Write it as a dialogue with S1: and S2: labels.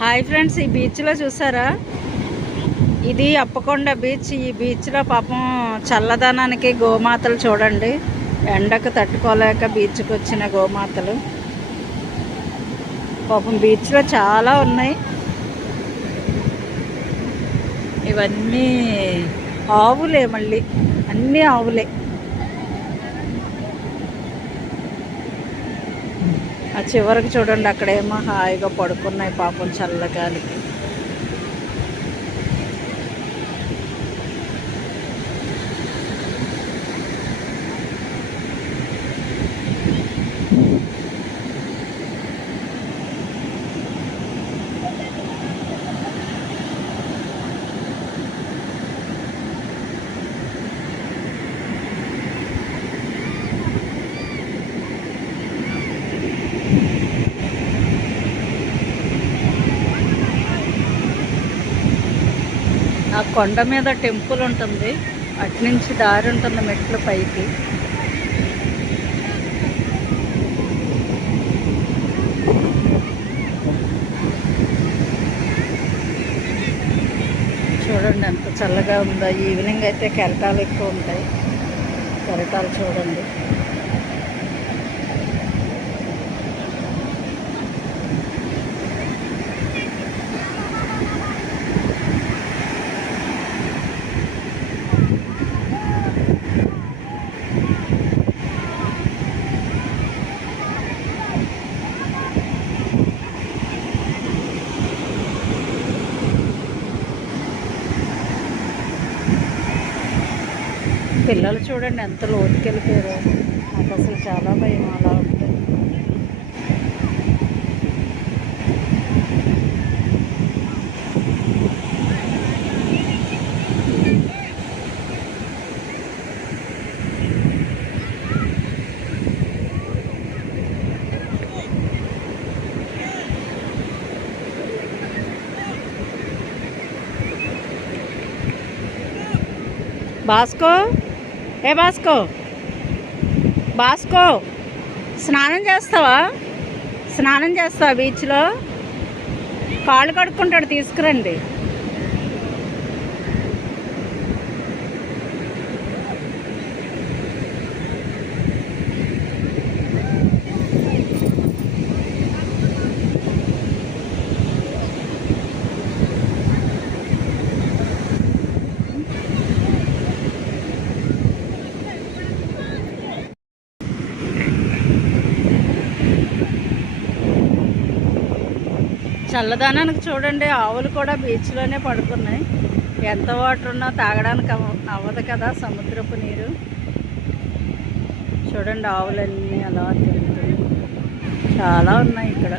S1: Hi friends ఈ బీచ్లో చూసారా? ఇది అప్పకొండ బీచ్ ఈ బీచ్లో పాపం చల్లదనానికి గోమాతలు చూడండి. ఎండకు తట్టుకోలేక బీచ్కి వచ్చిన గోమాతలు. పాపం బీచ్లో చాలా ఉన్నాయి. ఇవన్నీ ఆవులే మళ్ళీ. అన్నీ ఆవులే. ఆ చివరికి చూడండి అక్కడేమో హాయిగా పడుకున్నాయి పాపం చల్లగాలికి. ఆ కొండ మీద టెంపుల్ ఉంటుంది. అటు నుంచి దారి ఉంటుంది మెట్లు పైకి. చూడండి ఎంత చల్లగా ఉందో. ఈవినింగ్ అయితే కెరటాలు ఎక్కువ ఉంటాయి. కెరటాలు చూడండి. పిల్లలు చూడండి ఎంత లోతుకెళ్ళిపోయారో. నాకు అసలు చాలా భయం అలా ఉంటుంది బాస్కో ఏ బాస్కో? బాస్కో స్నానం చేస్తావా? స్నానం చేస్తావా బీచ్లో? కాళ్ళు కడుక్కుంటాడు తీసుకురండి. చల్లదనానికి చూడండి ఆవులు కూడా బీచ్లోనే పడుకున్నాయి. ఎంత వాటర్ ఉన్నా తాగడానికి అవ్వదు కదా సముద్రపు నీరు. చూడండి ఆవులన్నీ అలా తిరుగుతున్నాయి. చాలా ఉన్నాయి ఇక్కడ.